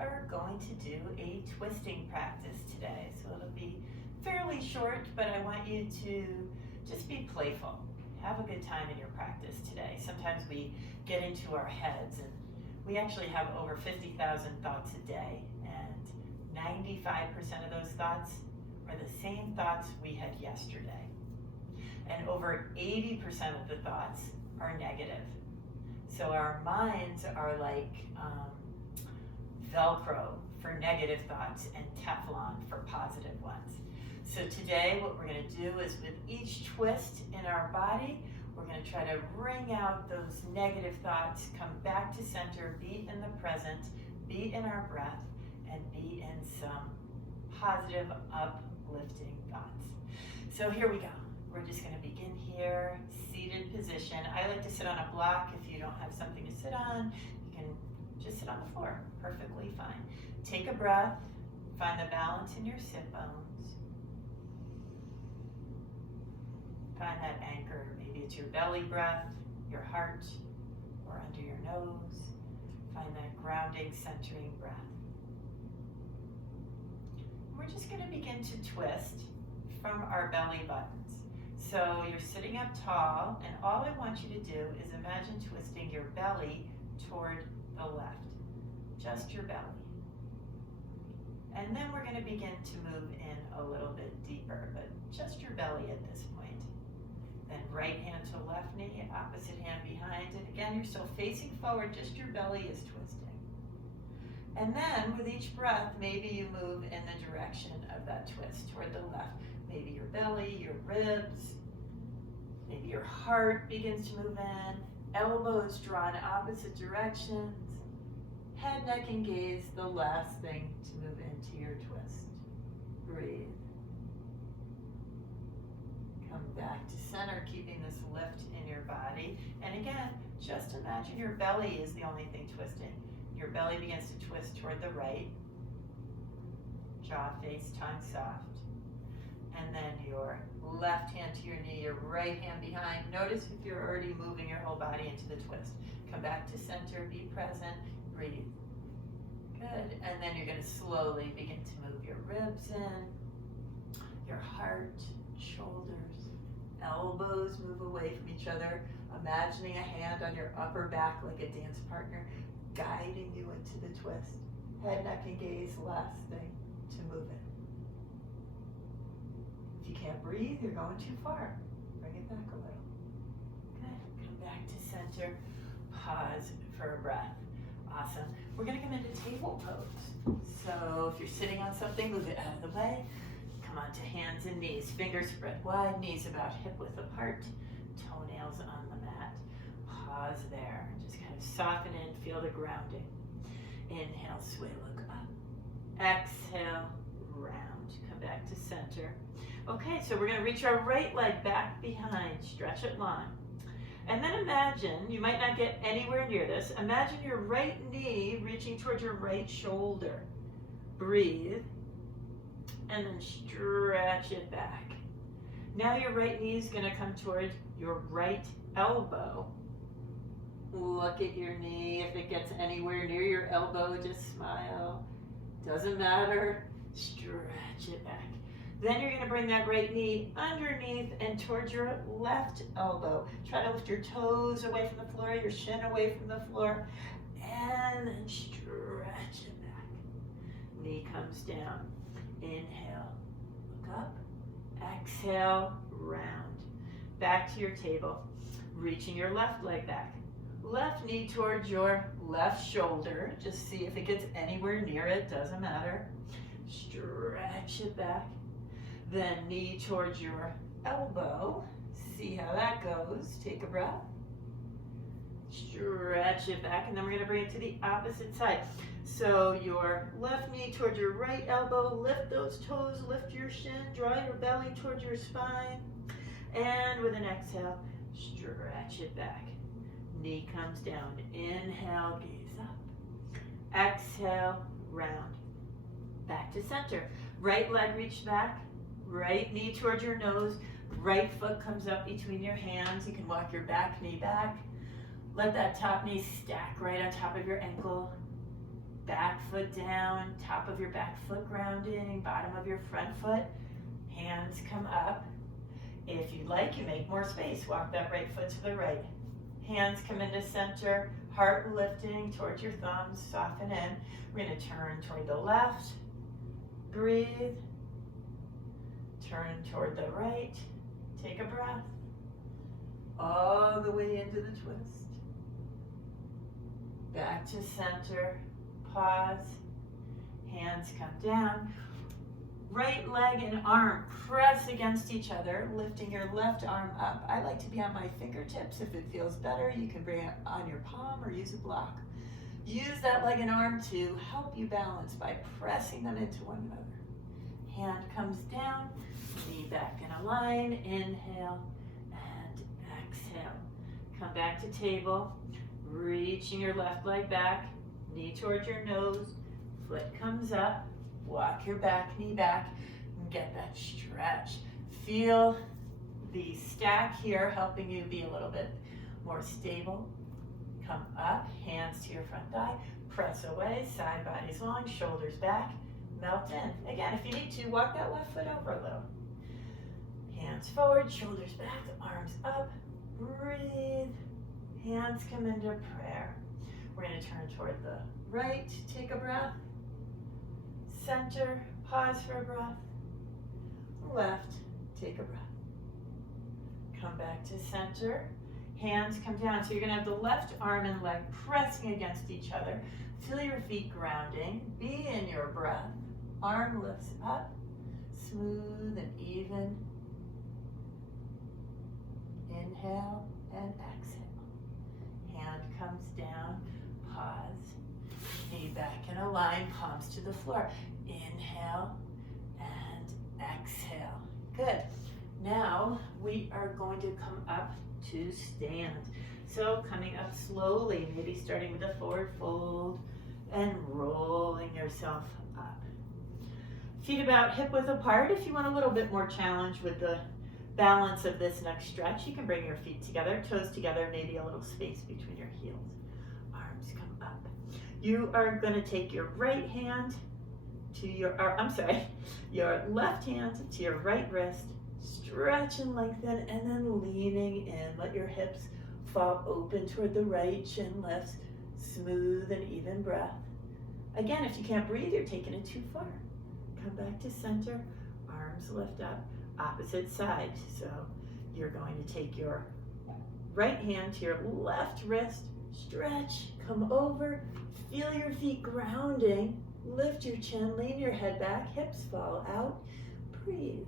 are going to do a twisting practice today. So it'll be fairly short, but I want you to just be playful. Have a good time in your practice today. Sometimes we get into our heads, and we actually have over 50,000 thoughts a day, and 95% of those thoughts are the same thoughts we had yesterday. And over 80% of the thoughts are negative. So our minds are like Velcro for negative thoughts and Teflon for positive ones. So today what we're going to do is with each twist in our body, we're going to try to wring out those negative thoughts, come back to center, be in the present, be in our breath, and be in some positive, uplifting thoughts. So here we go. We're just going to begin here, seated position. I like to sit on a block. If you don't have something to sit on, you can just sit on the floor. Perfectly fine. Take a breath. Find the balance in your sit bones. Find that anchor. Maybe it's your belly breath, your heart, or under your nose. Find that grounding, centering breath. We're just going to begin to twist from our belly buttons. So you're sitting up tall, and all I want you to do is imagine twisting your belly toward the left. Just your belly. And then we're going to begin to move in a little bit deeper, but just your belly at this point. Then right hand to left knee, opposite hand behind, and again you're still facing forward, just your belly is twisting. And then with each breath, maybe you move in the direction of that twist toward the left. Maybe your belly, your ribs, maybe your heart begins to move in, elbows drawn opposite directions, head, neck, and gaze, the last thing to move into your twist. Breathe. Come back to center, keeping this lift in your body. And again, just imagine your belly is the only thing twisting. Your belly begins to twist toward the right, jaw face, tongue soft. And then your left hand to your knee, your right hand behind. Notice if you're already moving your whole body into the twist. Come back to center, be present, breathe. Good. And then you're going to slowly begin to move your ribs in, your heart, shoulders, elbows move away from each other. Imagining a hand on your upper back like a dance partner, guiding you into the twist. Head, neck, and gaze, last thing to move in. If you can't breathe, you're going too far. Bring it back a little. Good. Come back to center. Pause for a breath. Awesome. We're going to come into table pose. So if you're sitting on something, move it out of the way. Come onto hands and knees. Fingers spread wide, knees about hip width apart. Toenails on the mat. Pause there. Just kind of soften in, feel the grounding. Inhale, sway, look up. Exhale, round. Come back to center. Okay, so we're going to reach our right leg back behind, stretch it long. And then imagine, you might not get anywhere near this, imagine your right knee reaching towards your right shoulder. Breathe, and then stretch it back. Now your right knee is going to come toward your right elbow. Look at your knee. If it gets anywhere near your elbow, just smile. Doesn't matter. Stretch it back. Then you're going to bring that right knee underneath and towards your left elbow. Try to lift your toes away from the floor, your shin away from the floor, and then stretch it back. Knee comes down. Inhale, look up. Exhale, round. Back to your table. Reaching your left leg back. Left knee towards your left shoulder. Just see if it gets anywhere near it, doesn't matter. Stretch it back. Then knee towards your elbow. See how that goes. Take a breath. Stretch it back, and then we're going to bring it to the opposite side. So your left knee towards your right elbow. Lift those toes, lift your shin, draw your belly towards your spine. And with an exhale, stretch it back. Knee comes down. Inhale, gaze up. Exhale, round. Back to center. Right leg reached back. Right knee towards your nose. Right foot comes up between your hands. You can walk your back knee back. Let that top knee stack right on top of your ankle. Back foot down, top of your back foot grounding, bottom of your front foot. Hands come up. If you'd like, you make more space. Walk that right foot to the right. Hands come into center, heart lifting towards your thumbs, soften in. We're going to turn toward the left. Breathe. Turn toward the right. Take a breath. All the way into the twist. Back to center. Pause. Hands come down. Right leg and arm press against each other, lifting your left arm up. I like to be on my fingertips. If it feels better, you can bring it on your palm or use a block. Use that leg and arm to help you balance by pressing them into one another. Hand comes down, knee back in a line. Inhale and exhale. Come back to table, reaching your left leg back, knee towards your nose, foot comes up. Walk your back knee back and get that stretch. Feel the stack here helping you be a little bit more stable. Come up, hands to your front thigh, press away, side body's long, shoulders back, melt in. Again, if you need to, walk that left foot over a little. Hands forward, shoulders back, arms up, breathe. Hands come into prayer. We're going to turn toward the right, take a breath. Center, pause for a breath. Left, take a breath. Come back to center. Hands come down. So you're going to have the left arm and leg pressing against each other. Feel your feet grounding. Be in your breath. Arm lifts up, smooth and even. Inhale and exhale. Hand comes down, pause. Knee back in a line, palms to the floor. Inhale and exhale. Good. Now we are going to come up to stand. So coming up slowly, maybe starting with a forward fold and rolling yourself up. Feet about hip width apart. If you want a little bit more challenge with the balance of this next stretch, you can bring your feet together, toes together, maybe a little space between your heels. Arms come up. You are going to take your right hand to your left hand to your right wrist, stretch and lengthen, and then leaning in. Let your hips fall open toward the right, chin lifts, smooth and even breath. Again, if you can't breathe, you're taking it too far. Come back to center, arms lift up, opposite side. So you're going to take your right hand to your left wrist, stretch, come over, feel your feet grounding, lift your chin, lean your head back, hips fall out, breathe.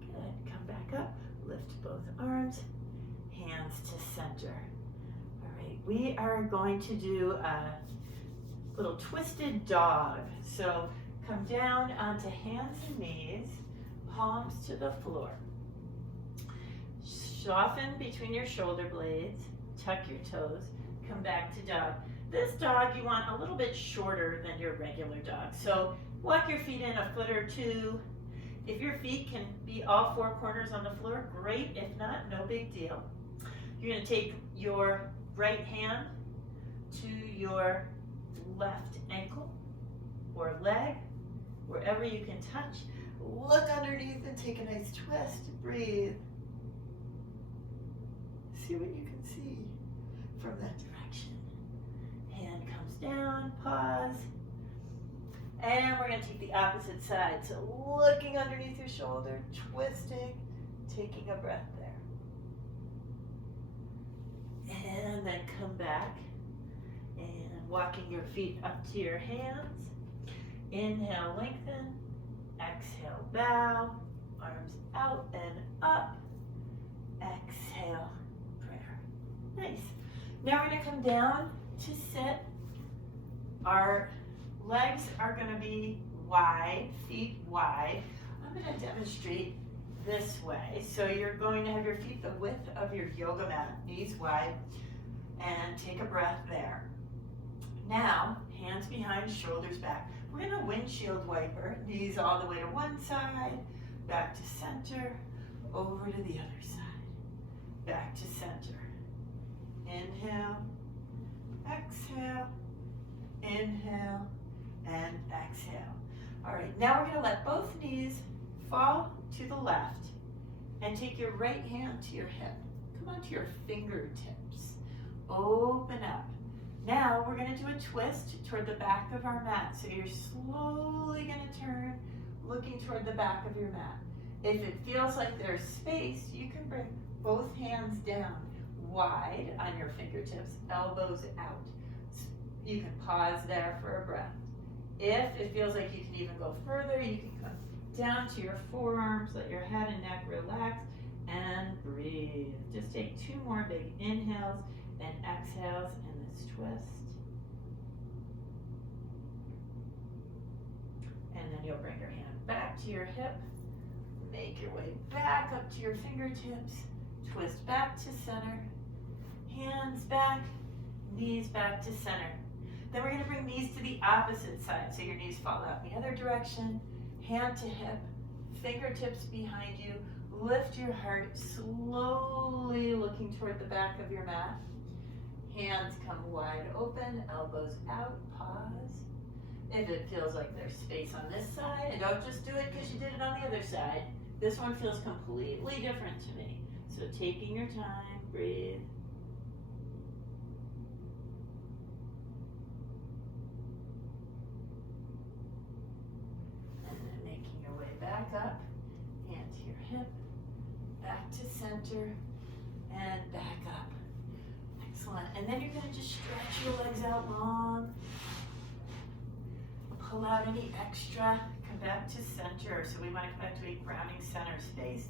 Good, come back up, lift both arms, hands to center. All right, we are going to do a little twisted dog. So come down onto hands and knees, palms to the floor. Soften between your shoulder blades, tuck your toes, come back to dog. This dog you want a little bit shorter than your regular dog. So walk your feet in a foot or two. If your feet can be all four corners on the floor, great. If not, no big deal. You're going to take your right hand to your left ankle or leg, wherever you can touch. Look underneath and take a nice twist. Breathe. See what you can see from that direction. Hand comes down, pause. And we're going to take the opposite side. So looking underneath your shoulder, twisting, taking a breath there. And then come back and walking your feet up to your hands. Inhale, lengthen. Exhale, bow. Arms out and up. Exhale, prayer. Nice. Now we're going to come down to sit. Our legs are going to be wide, feet wide. I'm going to demonstrate this way. So you're going to have your feet the width of your yoga mat, knees wide, and take a breath there. Now, hands behind, shoulders back. We're going to windshield wiper, knees all the way to one side, back to center, over to the other side, back to center. Inhale, exhale. exhale, inhale, and exhale. All right, now we're gonna let both knees fall to the left and take your right hand to your hip. Come onto your fingertips. Open up. Now we're gonna do a twist toward the back of our mat. So you're slowly gonna turn, looking toward the back of your mat. If it feels like there's space, you can bring both hands down wide on your fingertips, elbows out. You can pause there for a breath. If it feels like you can even go further, you can come down to your forearms, let your head and neck relax, and breathe. Just take 2 more big inhales and exhales in this twist. And then you'll bring your hand back to your hip, make your way back up to your fingertips, twist back to center, hands back, knees back to center. Then we're gonna bring knees to the opposite side, so your knees fall out in the other direction, hand to hip, fingertips behind you, lift your heart, slowly looking toward the back of your mat. Hands come wide open, elbows out, pause. If it feels like there's space on this side, and don't just do it because you did it on the other side, this one feels completely different to me. So taking your time, breathe. Back up, hand to your hip, back to center, and back up. Excellent. And then you're going to just stretch your legs out long. Pull out any extra. Come back to center. So we want to come back to a grounding center space.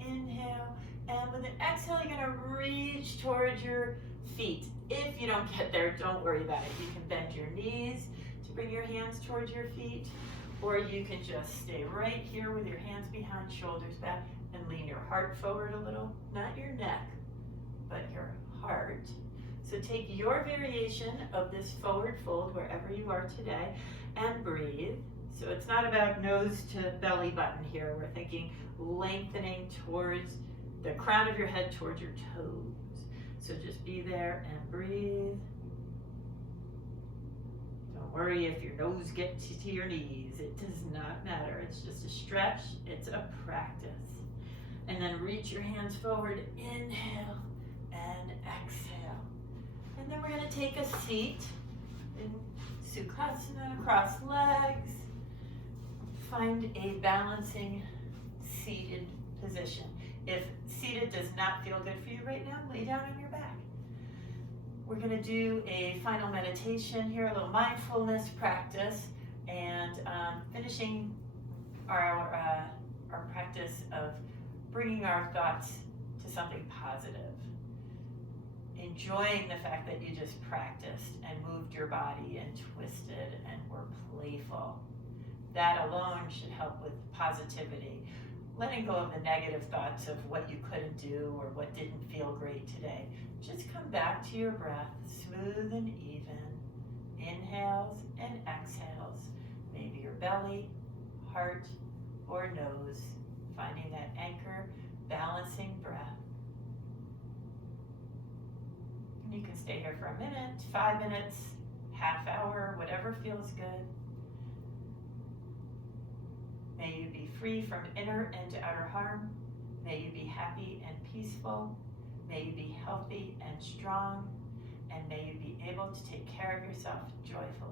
Inhale. And with an exhale, you're going to reach towards your feet. If you don't get there, don't worry about it. You can bend your knees to bring your hands towards your feet. Or you can just stay right here with your hands behind, shoulders back, and lean your heart forward a little. Not your neck, but your heart. So take your variation of this forward fold wherever you are today and breathe. So it's not about nose to belly button here. We're thinking lengthening towards the crown of your head, towards your toes. So just be there and breathe. Don't worry if your nose gets to your knees. It does not matter. It's just a stretch. It's a practice. And then reach your hands forward. Inhale and exhale. And then we're going to take a seat in Sukhasana, cross legs. Find a balancing seated position. If seated does not feel good for you right now, lay down on your back. We're going to do a final meditation here, a little mindfulness practice, and finishing our practice of bringing our thoughts to something positive. Enjoying the fact that you just practiced and moved your body and twisted and were playful. That alone should help with positivity. Letting go of the negative thoughts of what you couldn't do or what didn't feel great today. Just come back to your breath, smooth and even. Inhales and exhales. Maybe your belly, heart, or nose. Finding that anchor, balancing breath. And you can stay here for a minute, 5 minutes, half hour, whatever feels good. May you be free from inner and outer harm. May you be happy and peaceful. May you be healthy and strong. And may you be able to take care of yourself joyfully.